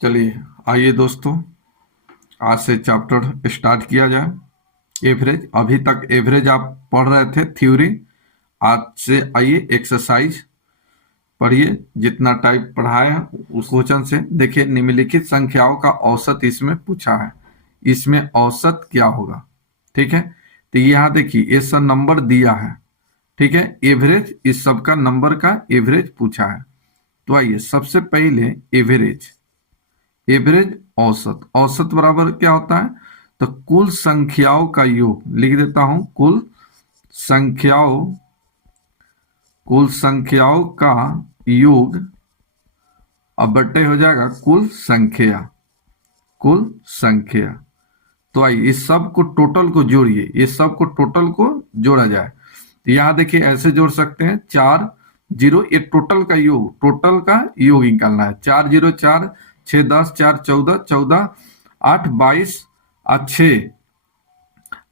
चलिए आइए दोस्तों, आज से चैप्टर स्टार्ट किया जाए। एवरेज, अभी तक एवरेज आप पढ़ रहे थे थ्योरी। आज से आइए एक्सरसाइज पढ़िए। जितना टाइप पढ़ाया उस क्वेश्चन से देखिए, निम्नलिखित संख्याओं का औसत इसमें पूछा है। इसमें औसत क्या होगा? ठीक है, तो यहाँ देखिए ये सब नंबर दिया है। ठीक है, एवरेज इस सब का नंबर का एवरेज पूछा है। तो आइए सबसे पहले एवरेज, एवरेज औसत, औसत बराबर क्या होता है? तो कुल संख्याओं का योग, लिख देता हूं कुल संख्याओं, कुल संख्याओं का योग, अब बट्टे हो जाएगा कुल संख्या, कुल संख्या। तो आइए इस सब को टोटल को जोड़िए, इस सब को टोटल को जोड़ा जाए। तो यहां देखिए ऐसे जोड़ सकते हैं, 4 जीरो, ये टोटल का योग, टोटल का योग निकालना है। 4 जीरो 4, 6 10, 4 14, 14 8 22 और 6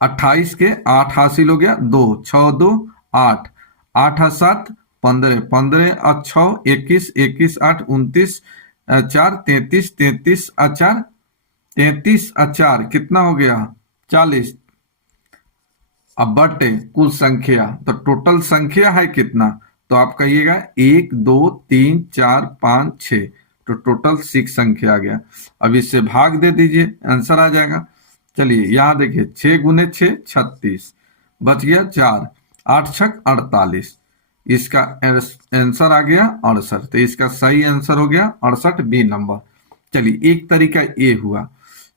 28 के 8 हासिल हो गया, 2 6 2 8, 8 7 15, 15 और 6 21, 21 8 29 4 33, 33 और 4 33 और 4 कितना हो गया? 40। अब बटे कुल संख्या, तो टोटल संख्या है कितना? तो आप कहिएगा 1 2 3 4 5 6, तो टोटल 6 संख्या आ गया। अब इससे भाग दे दीजिए, आंसर आ जाएगा। चलिए यहां देखिए, 6 गुने 6 36, बच गया 4, 8 छक 48, इसका आंसर आ गया 68। तो इसका सही आंसर हो गया 68, बी नंबर। चलिए एक तरीका ये हुआ।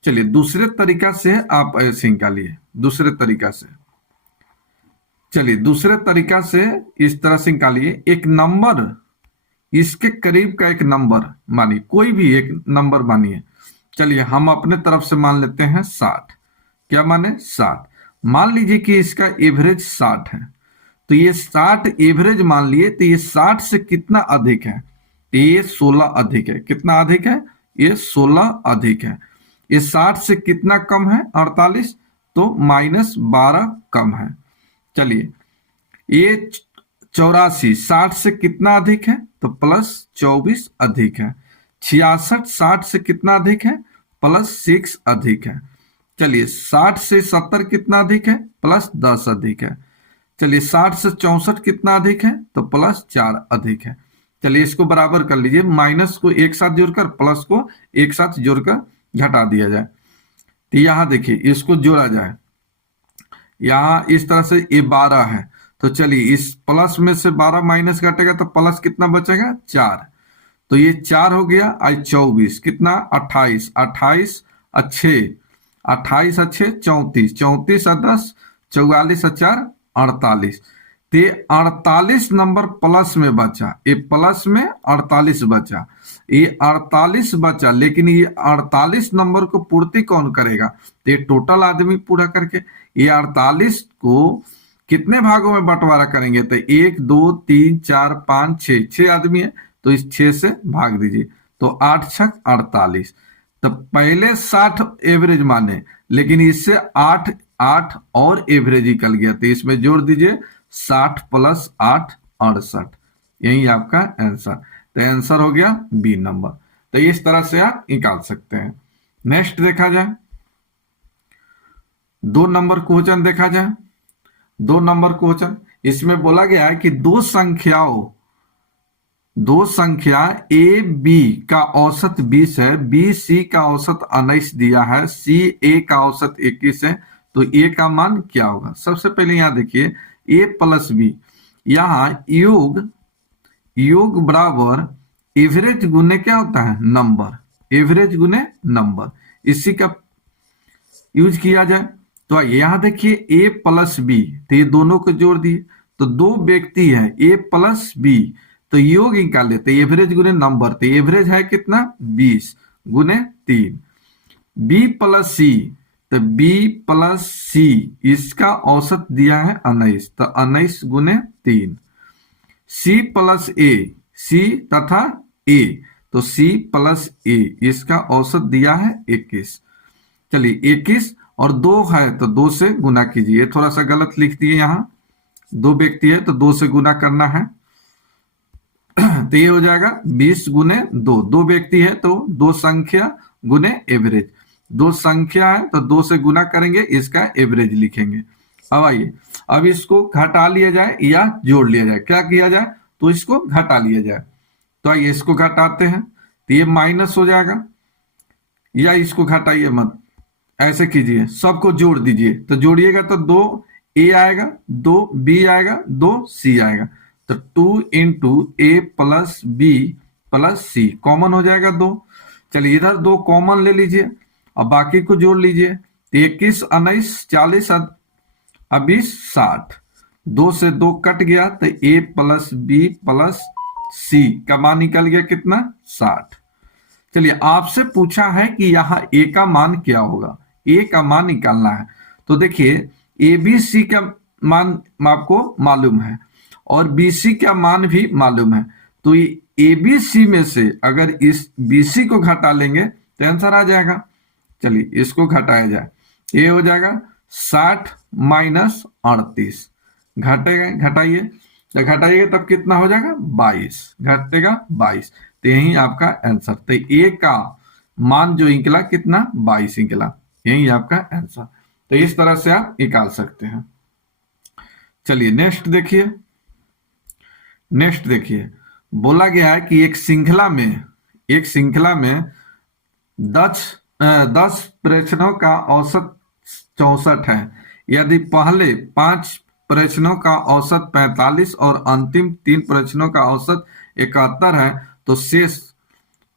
चलिए दूसरे तरीका से आप ऐसे निकालिए, दूसरे तरीका से। चलिए दूसरे तरीका से इस तरह से निकालिए, एक नंबर, इसके करीब का एक नंबर मानिए, कोई भी एक नंबर मानिए। चलिए हम अपने तरफ से मान लेते हैं 60। क्या माने? 60। मान लीजिए कि इसका एवरेज 60 है, तो ये 60 एवरेज मान लिए, तो ये 60 से कितना अधिक है? तो ये 16 अधिक है। कितना अधिक है? ये 16 अधिक है। ये 60 से कितना कम है? 48, तो -12 कम है। चलिए ये 84 60 से कितना अधिक है? तो +24 अधिक है। 66 60 से कितना अधिक है? +6 अधिक है। चलिए 60 से 70 कितना अधिक है? +10 अधिक है। चलिए 60 से 64 कितना अधिक है? तो +4 अधिक है। चलिए इसको बराबर कर लीजिए, माइनस को एक साथ जोड़कर प्लस को एक साथ जोड़कर घटा दिया जाए। तो यहां देखिए इसको जोड़ा जाए, यहां इस तरह से ये 12 है, तो चलिए इस प्लस में से 12 माइनस घटेगा तो प्लस कितना बचेगा? 4। तो ये 4 हो गया, आज 24 कितना? 28, 28 अच्छे, 28 अच्छे 34, 34 और 10 44 और 4 48। ते 48 नंबर प्लस में बचा, ये प्लस में 48 बचा, ये 48 बचा, लेकिन ये 48 नंबर को पूर्ति कौन करेगा? तो ये टोटल आदमी पूरा करके, ये 48 को कितने भागों में बंटवारा करेंगे? तो 1 2 3 4 5 6, 6 आदमी है, तो इस 6 से भाग दीजिए, तो 8 छक 48। तो पहले 60 एवरेज माने, लेकिन इससे 8 8 और एवरेज निकल गया, तो इसमें जोड़ दीजिए 60 + 8 68, यही आपका आंसर। तो आंसर हो गया बी नंबर। तो इस तरह से आप निकाल सकते हैं। नेक्स्ट देखा जाए, 2 नंबर क्वेश्चन देखा जाए। 2 नंबर क्वेश्चन, इसमें बोला गया है कि दो संख्या ए बी का औसत 20 है, बी सी का औसत 19 दिया है, सी ए का औसत 21 है, तो ए का मान क्या होगा? सबसे पहले यहां देखिए ए + बी, यहां योग बराबर एवरेज गुने क्या होता है? नंबर, एवरेज गुने नंबर, इसी का यूज किया जाए। तो यहां देखिए ए + बी, तो ये दोनों को जोड़ दिए, तो दो व्यक्ति है ए + बी, तो योग निकाल लेते, एवरेज गुने नंबर, तो एवरेज है कितना? 20 गुने 3। बी + सी, तो बी + सी, इसका औसत दिया है 19, तो 19 गुने 3। सी + ए, सी तथा ए, तो सी + ए, इसका औसत दिया है 21। चलिए 21 और 2 है, तो 2 से गुना कीजिए, थोड़ा सा गलत लिख दिए, यहां 2 व्यक्ति है तो 2 से गुना करना है। तो ये हो जाएगा 20 गुने 2, 2 व्यक्ति है तो 2 संख्या गुने एवरेज, 2 संख्या है तो 2 से गुना करेंगे, इसका एवरेज लिखेंगे। अब आइए, अब इसको घटा लिया जाए या जोड़ लिया जाए, क्या किया जाए, तो इसको घटा लिया जाए। तो आइए इसको घटाते हैं, तो ये माइनस हो जाएगा, या इसको घटाइए मत, ऐसे कीजिए, सबको जोड़ दीजिए। तो जोड़िएगा तो 2 ए आएगा, 2 बी आएगा, 2 सी आएगा। तो 2 इंटू ए प्लस बी प्लस सी कॉमन हो जाएगा 2। चलिए इधर 2 कॉमन ले लीजिए, अब बाकी को जोड़ लीजिए। तो 21 19 40 अब 20 60, 2 से 2 कट गया तो ए प्लस बी प्लस सी का मान निकल गया कितना, 60। चलिए आपसे पूछा है कि यहाँ ए का मान क्या होगा, ए का मान निकालना है। तो देखिए ए बी सी का मान आपको मालूम है और बी सी का मान भी मालूम है। तो ए बी सी में से अगर इस बी सी को घटा लेंगे तो आंसर आ जाएगा। चलिए इसको घटाया जाए, ये हो जाएगा 60 माइनस 38, घटेगा, घटाइए, तो घटाइएगा तब कितना हो जाएगा 22, घटेगा 22। तो यही आपका आंसर, तो ए का मान जो निकला कितना 22 निकला, यही आपका आंसर। तो इस तरह से आप निकाल सकते हैं। चलिए नेक्स्ट देखिए, नेक्स्ट देखिए, बोला गया है कि एक श्रृंखला में 10 प्रश्नों का औसत 64 है। यदि पहले 5 प्रश्नों का औसत 45 और अंतिम 3 प्रश्नों का औसत 71 है तो शेष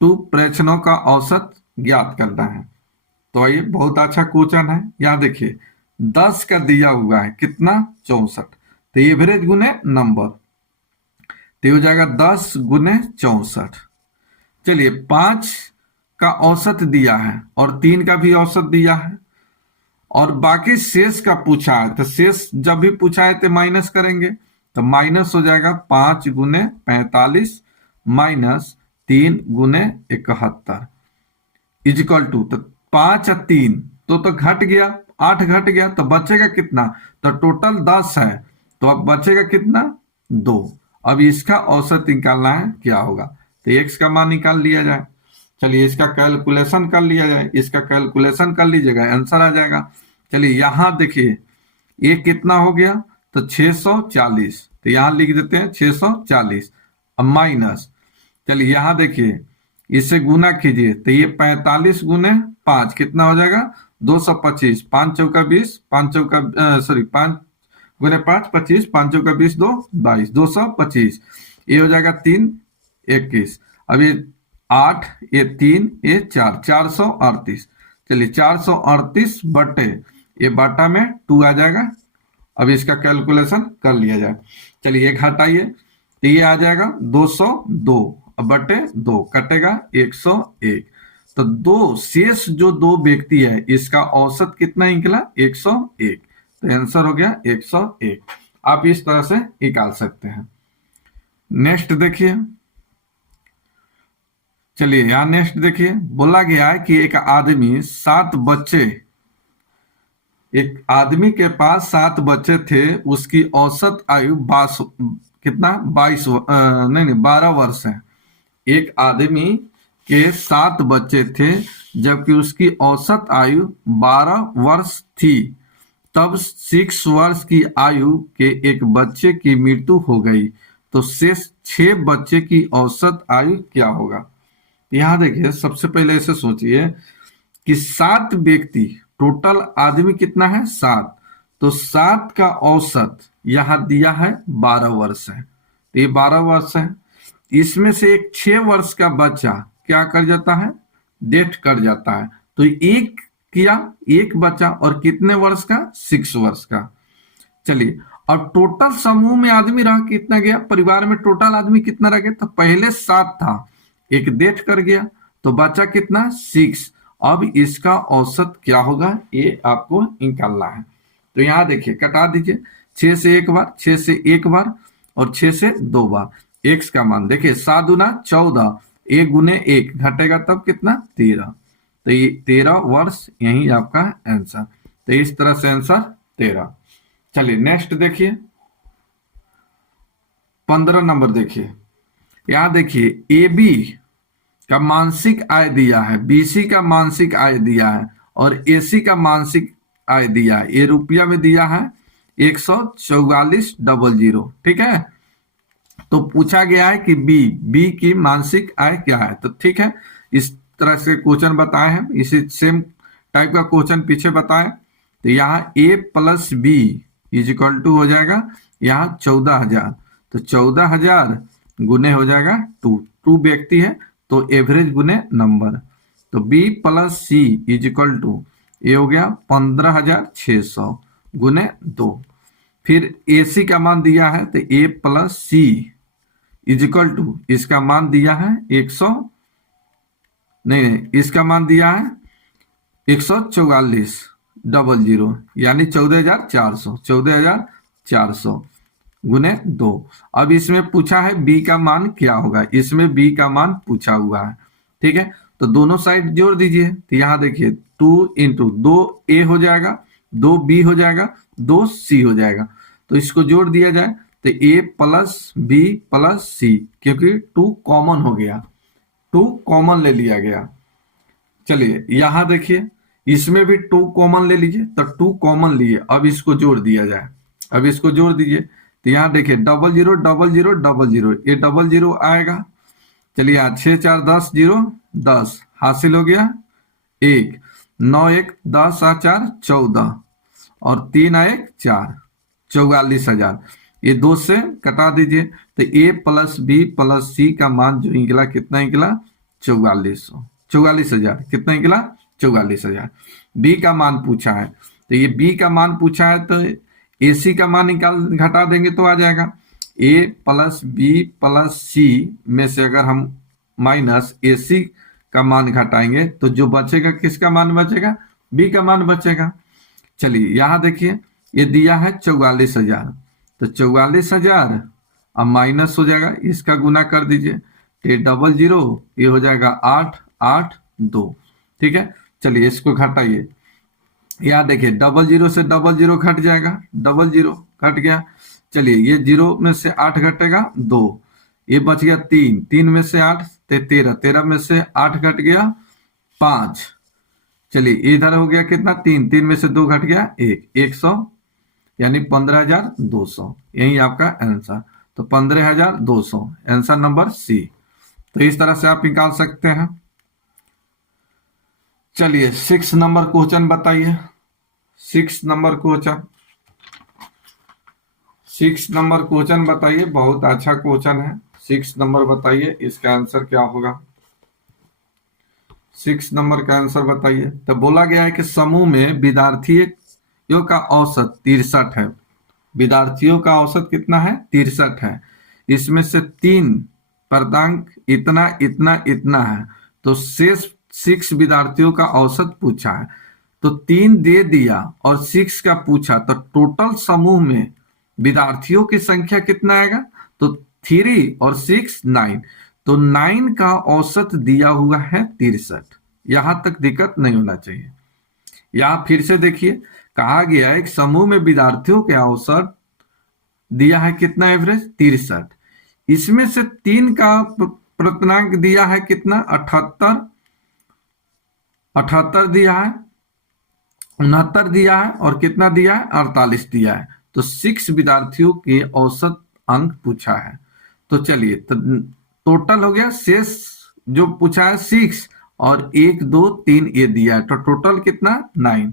2 प्रश्नों का औसत ज्ञात करना है। तो ये बहुत अच्छा क्वेश्चन है। यहाँ देखिए 10 का दिया हुआ है कितना 64, तो एवरेज गुने नंबर, तो हो जाएगा 10 गुने 64। चलिए 5 का औसत दिया है और 3 का भी औसत दिया है और बाकी शेष का पूछा है, तो शेष जब भी पूछा है तो माइनस करेंगे, तो माइनस हो जाएगा 5 गुने 45 माइनस 3 गुने 71 इजिकल टू, तो 5 और 3 तो घट गया, 8 घट गया, तो बचेगा कितना, तो टोटल 10 है तो अब बचेगा कितना 2। अब इसका औसत निकालना है क्या होगा, तो x का मान निकाल लिया जाए। चलिए इसका कैलकुलेशन कर लिया जाए, इसका कैलकुलेशन कर लीजिएगा, आंसर आ जाएगा। चलिए यहाँ देखिए ये कितना हो गया, तो 640, तो यहाँ लिख देते हैं 640, अब माइनस, चलिए यहाँ देखिए इसे गुना कीजिए, तो ये 45 गुने 5 कितना हो जाएगा 225, 5 चौका 20, 5 चौका 5 गुने 5 25, 5 चौका 20 2 22, 225, ये हो जाएगा 3 21, अब ये 8 ये 3 ये 4 438। चलिए 438 बटे ये बाटा में 2 आ जाएगा। अब इसका कैलकुलेशन कर लिया जाए। चलिए ये घटाइए, तो ये आ जाएगा 202 बटे 2 कटेगा 101, तो 2 शेष जो 2 व्यक्ति है इसका औसत कितना निकला 101, तो आंसर हो गया 101। आप इस तरह से निकाल सकते हैं। नेक्स्ट देखिए, चलिए यहां नेक्स्ट देखिए, बोला गया है कि एक आदमी के पास 7 बच्चे थे, उसकी औसत आयु 12 वर्ष है। एक आदमी के 7 बच्चे थे जबकि उसकी औसत आयु 12 वर्ष थी, तब 6 वर्ष की आयु के एक बच्चे की मृत्यु हो गई, तो शेष 6 बच्चे की औसत आयु क्या होगा। यहां देखिए सबसे पहले ऐसे सोचिए कि 7 व्यक्ति, टोटल आदमी कितना है 7, तो 7 का औसत यहां दिया है 12 वर्ष है, तो ये 12 वर्ष है। इसमें से एक 6 वर्ष का बच्चा क्या कर जाता है, डेथ कर जाता है, तो एक किया, एक बच्चा, और कितने वर्ष का 6 वर्ष का। चलिए अब टोटल समूह में आदमी रह कितना गया, परिवार में टोटल आदमी कितना रह गया, तो पहले 7 था, एक डेथ कर गया तो बचा कितना 6। अब इसका औसत क्या होगा ये आपको निकालना है। तो यहां देखिए कटा दीजिए, 6 से 1 बार, 6 से 1 बार और 6 से 2 बार। x का मान देखिए 7 गुना 14, 1 गुने 1 घटेगा तब कितना 13, तो ये 13 वर्ष यही आपका आंसर। तो इस तरह से आंसर 13। चलिए नेक्स्ट देखिए 15 नंबर देखिए, यहां देखिए ए बी का मासिक आय दिया है, बीसी का मासिक आय दिया है और एसी का मासिक आय दिया है। ये रुपया में दिया है 144,000, ठीक है। तो पूछा गया है कि बी बी की मासिक आय क्या है। तो ठीक है, इस तरह से क्वेश्चन बताए हैं, इसी सेम टाइप का क्वेश्चन पीछे बताए। तो यहाँ A plus B is equal to हो जाएगा यहाँ 14,000। तो 14,000 गुने हो जाएगा टू व्यक्ति है तो एवरेज गुने नंबर। तो B plus C is equal to ये हो गया 15,600 गुने 2। फिर ए सी का मान दिया है तो A plus C is equal to इसका मान दिया है 100 नहीं इसका मान दिया है 144,000 यानी 14,400 गुने 2। अब इसमें पूछा है बी का मान क्या होगा, इसमें बी का मान पूछा हुआ है, ठीक है। तो दोनों साइड जोड़ दीजिए। तो यहाँ देखिए 2 इंटू 2 ए हो जाएगा, 2 बी हो जाएगा, 2 सी हो जाएगा। तो इसको जोड़ दिया जाए तो ए प्लस बी प्लस सी, क्योंकि 2 कॉमन हो गया, 2 कॉमन ले लिया गया। चलिए यहां देखिए इसमें भी 2 कॉमन ले लीजिए। तो 2 कॉमन लिए, अब इसको जोड़ दिया जाए। अब इसको जोड़ दीजिए तो यहाँ देखिए 00 00 00 ये 00 आएगा। चलिए यहाँ 6 4 10 0 10 हासिल हो गया 1 9 1 10 4 14 और 3 1 4 44,000। ये 2 से कटा दीजिए तो ए प्लस बी प्लस सी का मान जो निकला कितना निकला 44,000। कितना निकला 44,000। बी का मान पूछा है तो ये बी का मान पूछा है तो ए सी का मान निकाल घटा देंगे तो आ जाएगा ए प्लस बी प्लस सी में से अगर हम माइनस ए सी का मान घटाएंगे तो जो बचेगा किसका मान बचेगा, बी का मान बचेगा। चलिए यहां देखिए ये दिया है 44,000 तो 44,000 अब माइनस हो जाएगा, इसका गुना कर दीजिए 00 ये हो जाएगा 8 8 2, ठीक है। चलिए इसको घटाइए, यहाँ देखिए 00 से 00 घट जाएगा, 00 घट गया। चलिए ये 0 में से 8 घटेगा 2, ये बच गया 3 3 में से 8 13 13 में से 8 घट गया 5। चलिए इधर हो गया कितना 3 3 में से 2 घट गया 1 100 यानी 15,200 यही आपका आंसर। तो 15,200 आंसर नंबर सी। तो इस तरह से आप निकाल सकते हैं। चलिए 6 नंबर क्वेश्चन बताइए। 6 नंबर क्वेश्चन, 6 नंबर क्वेश्चन बताइए, बहुत अच्छा क्वेश्चन है। 6 नंबर बताइए इसका आंसर क्या होगा। 6 नंबर का आंसर बताइए। तो बोला गया है कि समूह में विद्यार्थियों का औसत 63 है। विद्यार्थियों का औसत कितना है 63 है। इसमें से 3 पूर्णांक इतना इतना इतना है तो शेष 6 विद्यार्थियों का औसत पूछा है। तो 3 दे दिया और 6 का पूछा तो टोटल समूह में विद्यार्थियों की संख्या कितना आएगा। तो 3 और 6 9, तो 9 का औसत दिया हुआ है 63। यहां तक दिक्कत नहीं होना चाहिए। यहां फिर से देखिए कहा गया है एक समूह में विद्यार्थियों के औसत दिया है कितना एवरेज 63। इसमें से 3 का पूर्णांक दिया है कितना 78 78 दिया है, 69 दिया है और कितना दिया है 48 दिया है। तो 6 विद्यार्थियों के औसत अंक पूछा है। तो चलिए तो टोटल हो गया, शेष जो पूछा है 6 और 1 2 3 ये दिया है तो टोटल कितना 9।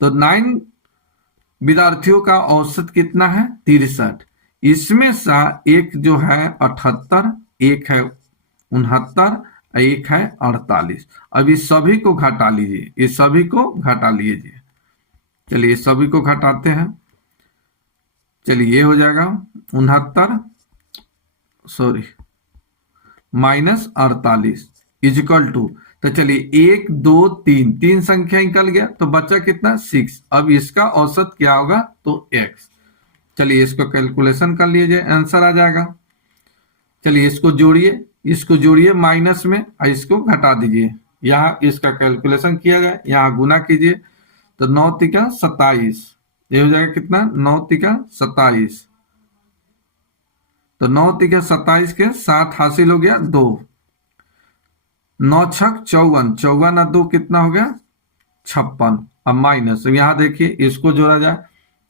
तो 9 विद्यार्थियों का औसत कितना है 63। इसमें से एक जो है 78, एक है 69, एक है 48। अब इस सभी को घटा लीजिए, इस सभी को घटा लीजिए। चलिए सभी को घटाते हैं। चलिए ये हो जाएगा 69 सॉरी माइनस 48 इजिकल टू। तो चलिए 1 2 3 3 संख्या निकल गया तो बचा कितना 6। अब इसका औसत क्या होगा तो x। चलिए इसको कैलकुलेशन कर लीजिए, आंसर आ जाएगा। चलिए इसको जोड़िए, इसको जोड़िए माइनस में और इसको घटा दीजिए। यहाँ इसका कैलकुलेशन किया जाए, यहाँ गुना कीजिए तो 9 तिका 27 ये हो जाएगा कितना 9 तिका 27 तो 9 तिके 27 के 7 हासिल हो गया 2, 9 छक 54, 54 और 2 कितना हो गया 56। अब माइनस, यहां देखिए इसको जोड़ा जाए,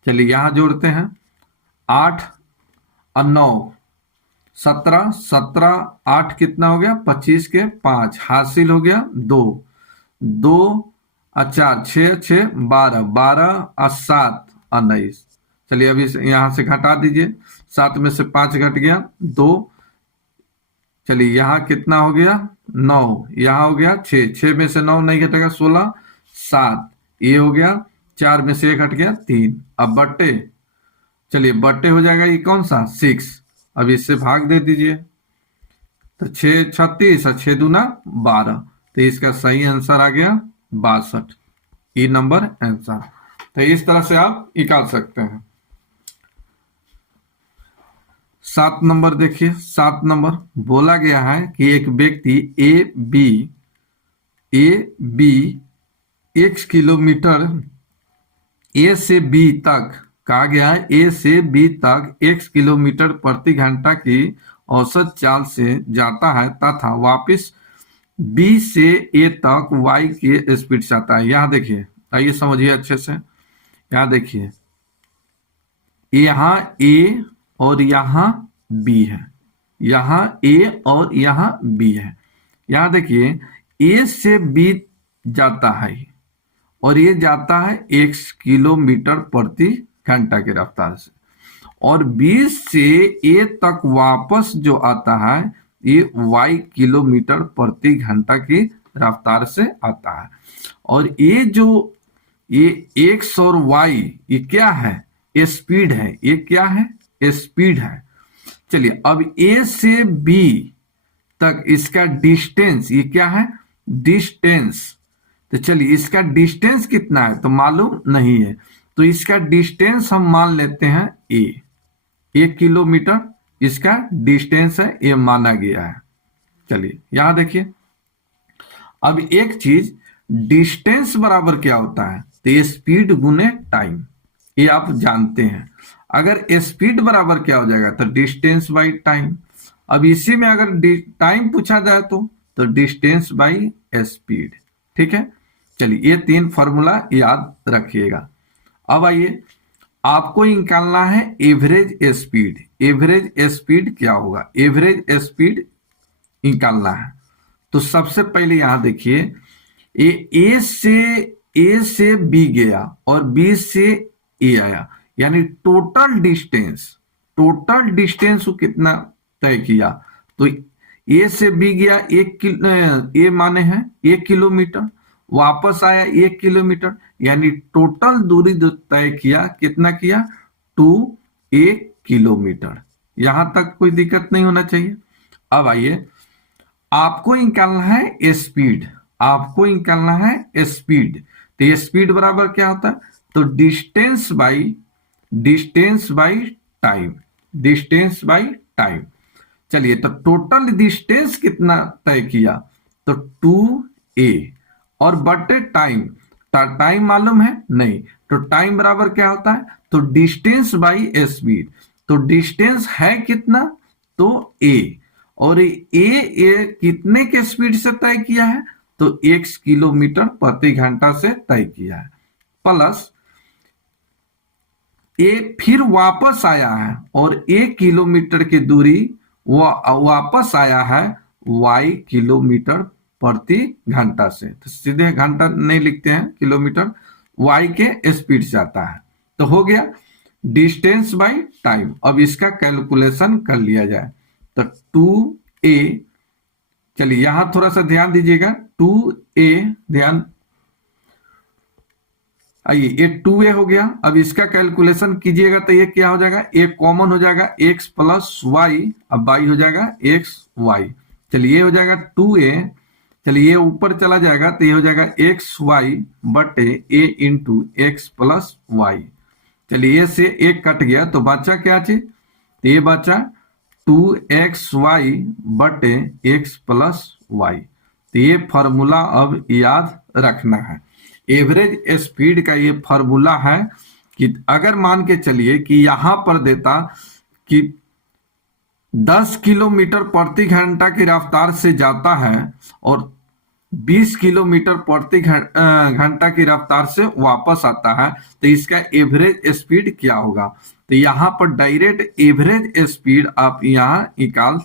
चलिए यहां जोड़ते हैं, 8 और 9 17, 17 8 कितना हो गया 25 के 5 हासिल हो गया 2, 2 और 4 6 6 12, 12 और 7 19। चलिए अभी यहां से घटा दीजिए, 7 में से 5 घट गया 2, चलिए यहाँ कितना हो गया 9, यहाँ हो गया 6, 6 में से 9 नहीं घटेगा 16, 7 ये हो गया, 4 में से 1 घट गया 3। अब बट्टे, चलिए बट्टे हो जाएगा ये कौन सा 6, अब इससे भाग दे दीजिए, तो 6 36 और 6 दूना 12, तो इसका सही आंसर आ गया 62, ई नंबर आंसर। तो इस तरह से आप निकाल सकते हैं। 7 नंबर देखिए, 7 नंबर बोला गया है कि एक व्यक्ति ए बी x किलोमीटर ए से बी तक, कहा गया है ए से बी तक x किलोमीटर प्रति घंटा की औसत चाल से जाता है तथा वापस बी से ए तक y की स्पीड से आता है। यहां देखिए, आइए समझिए अच्छे से, यहां देखिए यहाँ ए और यहाँ बी है, यहाँ ए और यहाँ बी है। यहाँ देखिए ए से बी जाता है और ये जाता है x किलोमीटर प्रति घंटा की रफ्तार से, और बी से ए तक वापस जो आता है ये y किलोमीटर प्रति घंटा की रफ्तार से आता है। और ये जो ये x और y ये क्या है, स्पीड है, ये क्या है स्पीड है। चलिए अब ए से बी तक इसका डिस्टेंस ये क्या है डिस्टेंस, तो चलिए इसका डिस्टेंस कितना है तो मालूम नहीं है, तो इसका डिस्टेंस हम मान लेते हैं ए, 1 किलोमीटर इसका डिस्टेंस है, ये माना गया है। चलिए यहां देखिए, अब एक चीज डिस्टेंस बराबर क्या होता है, तो ये स्पीड गुने टाइम, ये आप जानते हैं। अगर स्पीड बराबर क्या हो जाएगा तो डिस्टेंस बाई टाइम। अब इसी में अगर टाइम पूछा जाए तो डिस्टेंस बाई स्पीड, ठीक है। चलिए ये 3 फॉर्मूला याद रखिएगा। अब आइए आपको निकालना है एवरेज स्पीड। एवरेज स्पीड क्या होगा, एवरेज स्पीड निकालना है। तो सबसे पहले यहां देखिए ए से बी गया और बी से ए आया, यानी टोटल डिस्टेंस को कितना तय किया, तो ए से बी गया ए माने हैं 1 किलोमीटर, वापस आया 1 किलोमीटर, यानी टोटल दूरी जो तय किया कितना किया 2 किलोमीटर। यहां तक कोई दिक्कत नहीं होना चाहिए। अब आइए आपको निकालना है स्पीड, आपको निकालना है स्पीड। तो ये स्पीड बराबर क्या होता है, तो distance by time, distance by time. चलिए तो टोटल डिस्टेंस कितना तय किया, तो 2a और बटे टाइम, टाइम मालूम है नहीं, तो टाइम बराबर क्या होता है, तो डिस्टेंस बाई स्पीड। तो डिस्टेंस है कितना, तो a, और ए कितने के स्पीड से तय किया है, तो x किलोमीटर प्रति घंटा से तय किया है, प्लस ए फिर वापस आया है और 1 किलोमीटर की दूरी वो वापस आया है y किलोमीटर प्रति घंटा से, तो सीधे घंटा नहीं लिखते हैं किलोमीटर, y के स्पीड से आता है। तो हो गया डिस्टेंस बाई टाइम। अब इसका कैलकुलेशन कर लिया जाए, तो 2a, चलिए यहां थोड़ा सा ध्यान दीजिएगा, 2a ध्यान, आइए ये 2a हो गया। अब इसका कैलकुलेशन कीजिएगा तो ये क्या हो जाएगा, एक कॉमन हो जाएगा x प्लस वाई, अब बाई हो जाएगा x y। चलिए ये हो जाएगा 2a, चलिए ये ऊपर चला जाएगा तो ये हो जाएगा x y बटे a into X plus Y. चलिए ये से एक कट गया तो बचा क्या चीज, तो ये बचा 2xy बटे x प्लस वाई। तो ये फॉर्मूला अब याद रखना है। एवरेज स्पीड का ये फॉर्मूला है कि अगर मान के चलिए कि यहां पर देता कि 10 किलोमीटर प्रति घंटा की रफ्तार से जाता है और 20 किलोमीटर प्रति घंटा की रफ्तार से वापस आता है, तो इसका एवरेज स्पीड क्या होगा? तो यहाँ पर डायरेक्ट एवरेज स्पीड आप यहाँ निकाल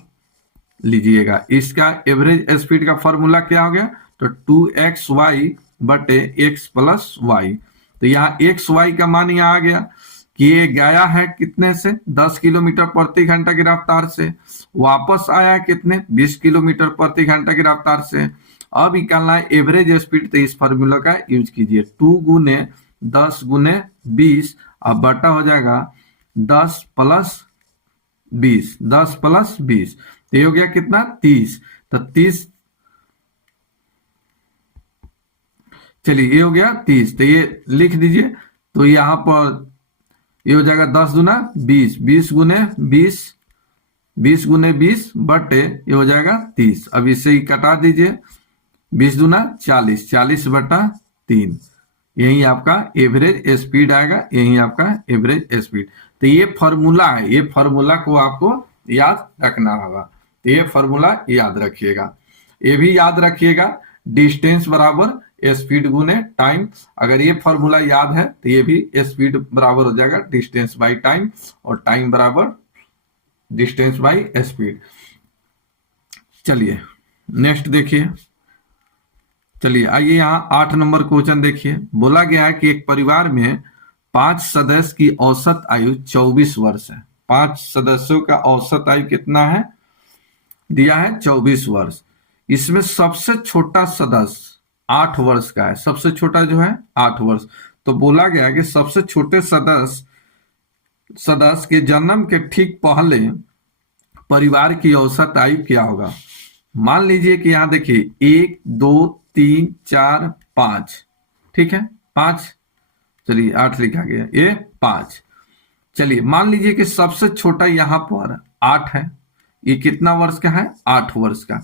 लीजिएगा। इसका एवरेज स्पीड का फॉर्मूला क्या हो गया? तो 2xy बटे x प्लस वाई। तो यहाँ एक्स वाई का मान यहाँ आ गया कि ये गया है कितने से? 10 किलोमीटर प्रति घंटा की रफ्तार से, वापस आया कितने? 20 किलोमीटर प्रति घंटा की रफ्तार से। अब निकालना है एवरेज स्पीड, तो इस फॉर्मूला का यूज कीजिए। 2 गुने 10 गुने 20, अब बटा हो जाएगा 10 प्लस 20, 10 प्लस 20, तो ये हो गया कितना? 30। तो 30, चलिए ये हो गया 30, तो ये लिख दीजिए। तो यहाँ पर ये हो जाएगा 10 गुना 20, 20 गुने 20, 20 गुने 20 बटे ये हो जाएगा 30। अब इसे ही कटा दीजिए, 20 गुना 40, 40 बटा 3, यही आपका एवरेज स्पीड आएगा, यही आपका एवरेज स्पीड। तो ये फॉर्मूला है, ये फॉर्मूला को आपको याद रखना होगा। तो ये फॉर्मूला याद रखिएगा। ये भी याद रखिएगा, डिस्टेंस बराबर स्पीड गुने टाइम। अगर ये फॉर्मूला याद है तो ये भी स्पीड बराबर हो जाएगा डिस्टेंस बाई टाइम, और टाइम बराबर डिस्टेंस बाई स्पीड। चलिए नेक्स्ट देखिए। चलिए आइए यहाँ 8 नंबर क्वेश्चन देखिए। बोला गया है कि एक परिवार में 5 सदस्य की औसत आयु 24 वर्ष है। 5 सदस्यों का औसत आयु कितना है? दिया है 24 वर्ष। इसमें सबसे छोटा सदस्य 8 वर्ष का है, सबसे छोटा जो है 8 वर्ष। तो बोला गया कि सबसे छोटे सदस्य के जन्म के ठीक पहले परिवार की औसत आयु क्या होगा? मान लीजिए कि यहां देखिए 1 2 3 4 5, ठीक है 5, चलिए 8 लिखा गया, ये 5। चलिए मान लीजिए कि सबसे छोटा यहां पर 8 है, ये कितना वर्ष का है? 8 वर्ष का।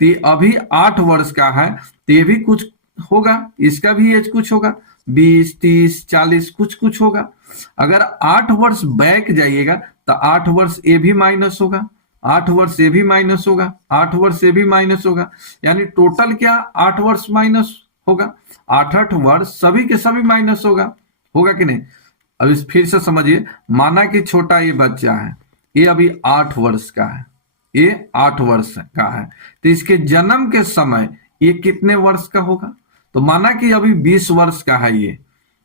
तो ये अभी 8 वर्ष का है, तो ये भी कुछ होगा, इसका भी एज कुछ होगा, 20 30 40 कुछ कुछ होगा। अगर 8 वर्ष बैक जाइएगा तो 8 वर्ष ये भी माइनस होगा, 8 वर्ष ये भी माइनस होगा, 8 वर्ष ये भी माइनस होगा, यानी टोटल क्या 8 वर्ष माइनस होगा। 8 वर्ष सभी के सभी माइनस होगा कि नहीं? अब इस फिर से समझिए, माना कि छोटा ये बच्चा है, ये अभी 8 वर्ष का है, ये 8 वर्ष का है, तो इसके जन्म के समय ये कितने वर्ष का होगा? तो माना कि अभी 20 वर्ष का है ये,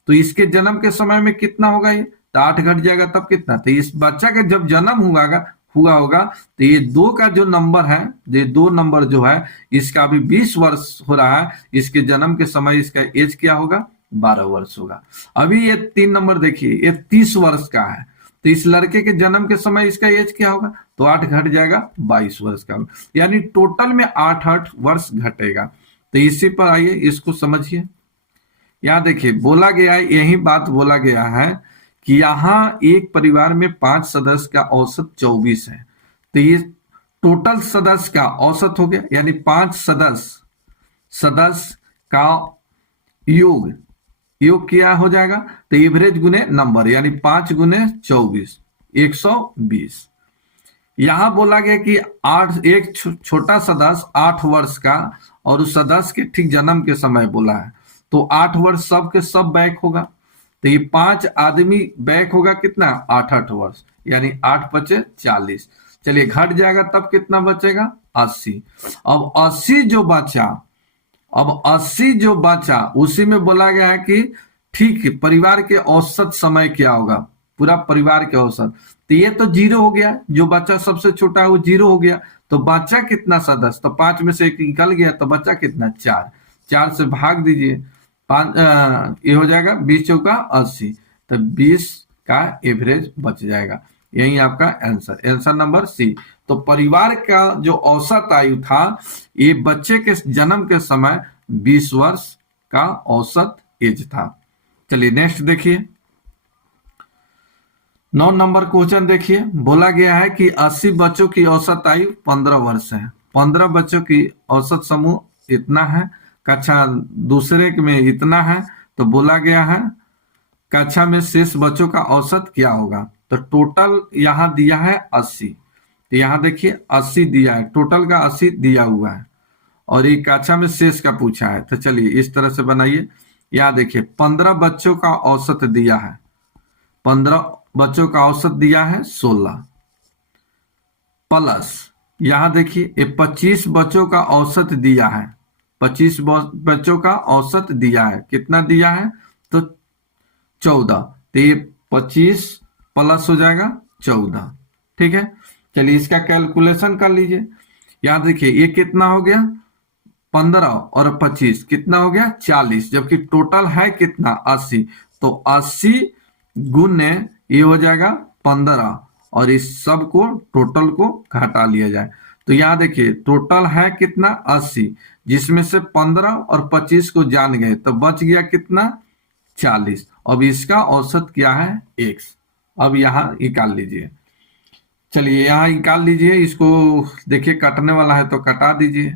तो इसके जन्म के समय में कितना होगा? ये तो 8 घट जाएगा तब कितना? तो इस बच्चा का जब जन्म हुआ होगा तो ये 2 का जो नंबर है, ये 2 नंबर जो है, इसका अभी 20 वर्ष हो रहा है, इसके जन्म के समय इसका एज क्या होगा? 12 वर्ष होगा। अभी ये 3 नंबर देखिए, ये 30 वर्ष का है, तो इस लड़के के जन्म के समय इसका एज क्या होगा? तो 8 घट जाएगा, 22 वर्ष का होगा, यानी टोटल में 8 वर्ष घटेगा। तो इसी पर आइए इसको समझिए। यहां देखिए बोला गया है, यही बात बोला गया है कि यहाँ एक परिवार में 5 सदस्य का औसत 24 है, तो ये टोटल सदस्य का औसत हो गया, यानी 5 सदस्य का योग क्या हो जाएगा? तो एवरेज गुने नंबर, यानी 5 गुने 24, 120। यहां बोला गया कि 8 एक छोटा सदस्य 8 वर्ष का, और उस सदस्य के ठीक जन्म के समय बोला है, तो 8 वर्ष सब के सब बैक होगा, तो ये 5 आदमी बैक होगा कितना? 8 वर्ष, यानी 8 बचे 40। चलिए घट जाएगा तब कितना बचेगा? 80। अब 80 जो बचा उसी में बोला गया है कि ठीक है परिवार के औसत समय क्या होगा? पूरा परिवार के औसत, तो ये तो 0 हो गया, जो बच्चा सबसे छोटा है वो 0 हो गया, तो बच्चा कितना सदस्य? तो 5 में से 1 निकल गया, तो बच्चा कितना? 4। 4 से भाग दीजिए, 5 ये हो जाएगा 20 चौका 80, तो 20 का एवरेज बच जाएगा। यही आपका आंसर नंबर सी। तो परिवार का जो औसत आयु था, ये बच्चे के जन्म के समय 20 वर्ष का औसत एज था। चलिए नेक्स्ट देखिए, 9 नंबर क्वेश्चन देखिए। बोला गया है कि 80 बच्चों की औसत आयु 15 वर्ष है। 15 बच्चों की औसत समूह इतना है, कक्षा दूसरे में इतना है, तो बोला गया है कक्षा में शेष बच्चों का औसत क्या होगा? तो टोटल यहां दिया है 80, तो यहाँ देखिए 80 दिया है, टोटल का 80 दिया हुआ है और एक कक्षा में शेष का पूछा है। तो चलिए इस तरह से बनाइए। यहाँ देखिए 15 बच्चों का औसत दिया है, 15 बच्चों का औसत दिया है 16 प्लस यहाँ देखिए ये 25 बच्चों का औसत दिया है, 25 बच्चों का औसत दिया है, कितना दिया है तो 14, तो ये 25 प्लस हो जाएगा 14। ठीक है, चलिए इसका कैलकुलेशन कर लीजिए। यहाँ देखिए ये कितना हो गया 15 और 25 कितना हो गया 40, जबकि टोटल है कितना 80, तो 80 गुने ये हो जाएगा 15 और इस सब को टोटल को घटा लिया जाए। तो यहाँ देखिए टोटल है कितना 80, जिसमें से 15 और 25 को जान गए तो बच गया कितना 40। अब इसका औसत क्या है x। अब यहाँ निकाल लीजिए, चलिए यहाँ निकाल लीजिए, इसको देखिए कटने वाला है तो कटा दीजिए।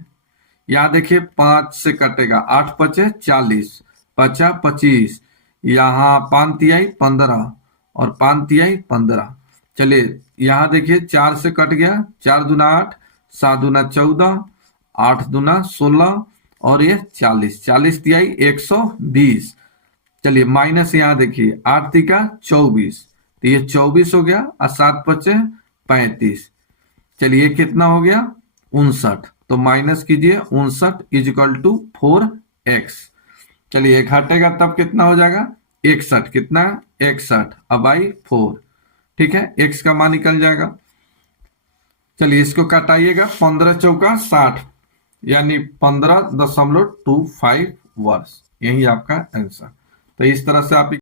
यहाँ देखिए 5 से कटेगा, 8 पचे 40, 5 25, यहाँ 5 तिहाई 15 और 5 तिहाई 15। चलिए यहाँ देखिए 4 से कट गया, 4 दूना 8, 7 दूना 14, 8 दूना 16 और ये 40, 40 तिहाई 120। चलिए माइनस यहाँ देखिए 8 तिका 24, तो ये 24 हो गया और 7 पचे 35। चलिए कितना हो गया 59, तो माइनस कीजिए 59 इजिकल टू 4x। चलिए घटेगा तब कितना हो जाएगा 61, कितना 61 अब आई 4। ठीक है, x का मान निकल जाएगा। चलिए इसको कटाइएगा, 15 चौका 60 यानी 15.25 वर्ष, यही आपका आंसर। तो इस तरह से आप